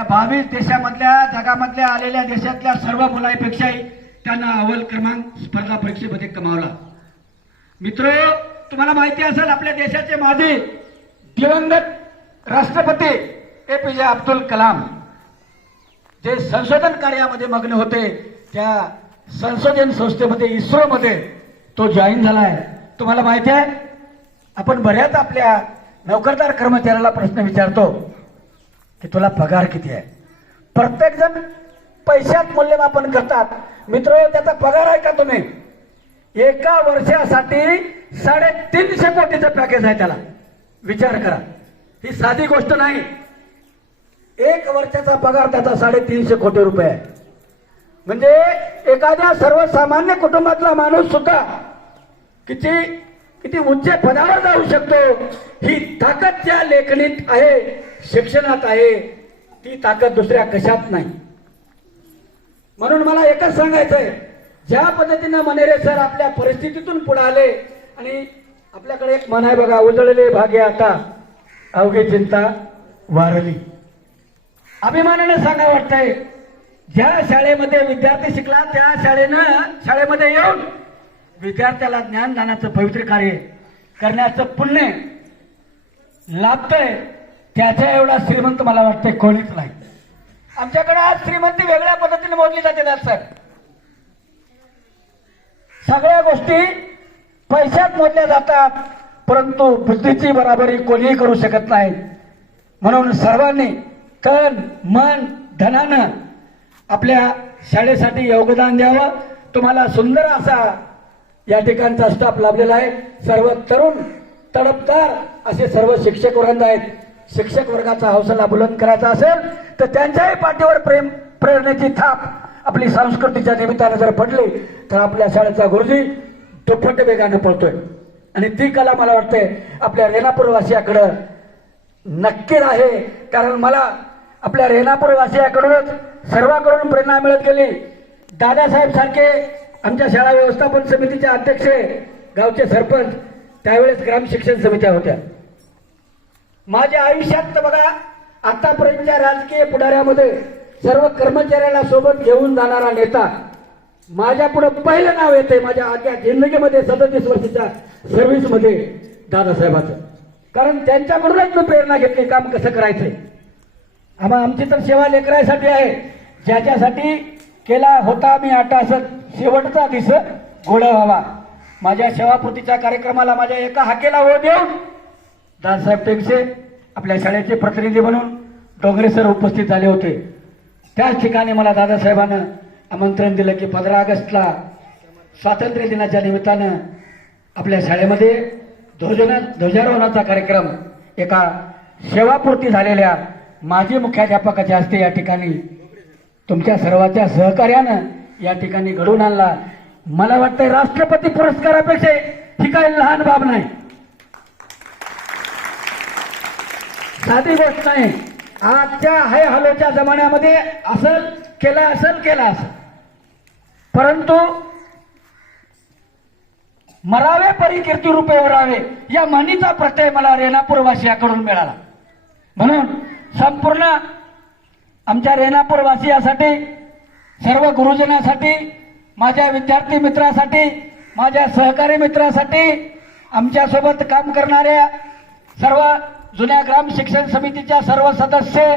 या बावीस देशामधल्या जगामधल्या आलेल्या देशातल्या सर्व मुलांपेक्षाही त्यांना अव्वल क्रमांक स्पर्धा परीक्षेमध्ये कमावला मित्र तुम्हाला माहिती असेल आपल्या देशाचे माजी दिवंगत राष्ट्रपती ए पी जे अब्दुल कलाम जे संशोधन कार्यामध्ये मग्न होते त्या संशोधन संस्थेमध्ये इस्रोमध्ये तो जॉईन झालाय. तुम्हाला माहिती आहे आपण बऱ्याच आपल्या नोकरदार कर्मचाऱ्याला प्रश्न विचारतो की तुला पगार किती आहे? प्रत्येक जण पैशात मूल्यमापन करतात. मित्र त्याचा पगार आहे का तुम्ही? एका वर्षासाठी साडेतीनशे कोटीचं पॅकेज आहे त्याला. विचार करा. ही साधी गोष्ट नाही. एक वर्षाचा पगार त्याचा साडेतीनशे कोटी रुपये आहे. म्हणजे एखाद्या सर्वसामान्य कुटुंबातला माणूस सुद्धा किती किती उच्च पदावर जाऊ शकतो ही ताकद ज्या लेखणीत आहे. शिक्षणात आहे ती ताकद दुसऱ्या कशात नाही. म्हणून मला एकच सांगायचंय ज्या पद्धतीनं मनेरे सर आपल्या परिस्थितीतून पुढे आले आणि आपल्याकडे एक मन आहे बघा उजळले भागे आता अवघे चिंता वारली. अभिमानानं सांगा वाटतंय ज्या शाळेमध्ये विद्यार्थी शिकला त्या शाळेनं शाळेमध्ये येऊन विद्यार्थ्याला ज्ञानदानाचं पवित्र कार्य करण्याचं पुण्य लाभतंय. त्याच्या एवढा श्रीमंत मला वाटतंय कोणीच नाही. आमच्याकडे आज श्रीमंती वेगळ्या पद्धतीने मोजली जाते ना सर. सगळ्या गोष्टी पैशात मोजल्या जातात परंतु बुद्धीची बराबरी कोणीही करू शकत नाही. म्हणून सर्वांनी तन मन धनानं आपल्या शाळेसाठी योगदान द्यावं. तुम्हाला सुंदर असा या ठिकाणचा स्टाफ लाभलेला आहे. सर्व तरुण तडपदार असे सर्व शिक्षक वर्ग आहेत. शिक्षक वर्गाचा हौसला बुलंद करायचा असेल तर त्यांच्याही पाठीवर प्रेम प्रेरणेची थाप आपली संस्कृतीच्या निमित्तानं जर पडली तर आपल्या शाळेचा गुरुजी दुप्पट वेगानं पळतोय. आणि ती कला मला वाटते आपल्या रेणापूरवासियाकडं नक्कीच आहे कारण मला आपल्या रेणापूरवासियाकडूनच सर्वांकडून प्रेरणा मिळत गेली. दादासाहेब सारखे आमच्या शाळा व्यवस्थापन समितीचे अध्यक्ष गावचे सरपंच त्यावेळेस ग्राम शिक्षण समित्या होत्या. माझ्या आयुष्यात तर बघा आतापर्यंतच्या राजकीय पुढाऱ्यामध्ये सर्व कर्मचाऱ्याला सोबत घेऊन जाणारा नेता माझ्या पुढे पहिलं नाव येते माझ्या आजच्या जिंदगीमध्ये सदतीस वर्षाच्या सर्व्हिसमध्ये दादासाहेबाचं. कारण त्यांच्याकडूनच मी प्रेरणा घेतली काम कसं करायचंय. आम्हा आमची तर सेवा लेकरासाठी आहे. ज्याच्यासाठी केला होता मी आटासत शेवटचा दिस गोडा व्हावा. माझ्या सेवापूर्तीच्या कार्यक्रमाला माझ्या एका हाकेला हो देऊन दादासाहेब टेकसे आपल्या शाळेचे प्रतिनिधी म्हणून डोंगरे सर उपस्थित झाले होते. त्याच ठिकाणी मला दादासाहेबानं आमंत्रण दिलं की पंधरा ऑगस्टला स्वातंत्र्य दिनाच्या निमित्तानं आपल्या शाळेमध्ये ध्वजना ध्वजारोहणाचा कार्यक्रम एका सेवापूर्ती झालेल्या माजी मुख्याध्यापकाच्या हस्ते या ठिकाणी तुमच्या सर्वांच्या सहकार्यानं या ठिकाणी घडवून आणला. मला वाटतंय राष्ट्रपती पुरस्कारापेक्षा ही काही लहान बाब नाही. साधी गोष्ट नाही. आजच्या हाय हलोच्या जमान्यामध्ये असल केलं असल केला असल. परंतु मरावे परी कीर्ती रूपे उरावे या म्हणीचा प्रत्यय मला रेणापूरवासियाकडून मिळाला. म्हणून संपूर्ण आमच्या रेणापूरवासियासाठी सर्व गुरुजनासाठी माझ्या विद्यार्थी मित्रासाठी माझ्या सहकारी मित्रासाठी आमच्यासोबत काम करणाऱ्या सर्व जुन्या ग्राम शिक्षण समितीच्या सर्व सदस्य